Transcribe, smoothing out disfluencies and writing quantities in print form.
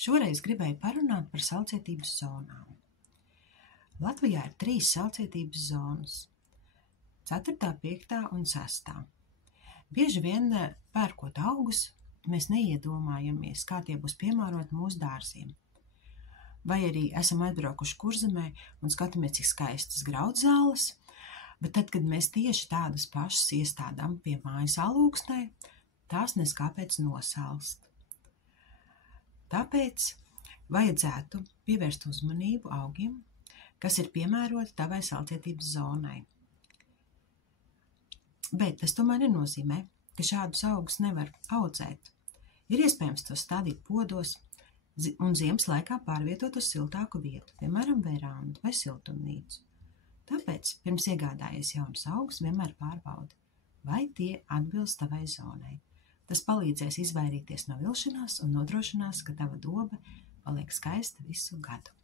Šoreiz gribēju parunāt par saulcietības zonām. Latvijā ir 3 saulcietības zonas – 4., 5. un 6. Bieži vien pērkot augus, mēs neiedomājamies, kā tie būs piemēroti mūsu dārziem. Vai arī esam atbraukuši Kurzemē un skatāmies, cik skaistas graudzāles, bet tad, kad mēs tieši tādas pašas iestādām pie mājas alūksnē, tās nes kāpēc nosalst. Tāpēc vajadzētu pievērst uzmanību augiem, kas ir piemēroti tavai saulcietības zonai. Bet tas tomēr nenozīmē, ka šādus augus nevar audzēt. Ir iespējams tos stādīt podos un ziemas laikā pārvietot uz siltāku vietu, piemēram, verandu vai siltumnīcu. Tāpēc, pirms iegādājies jaunus augus, vienmēr pārbaudi, vai tie atbilst tavai zonai. Tas palīdzēs izvairīties no vilšanās un nodrošinās, ka tava doba paliek skaista visu gadu.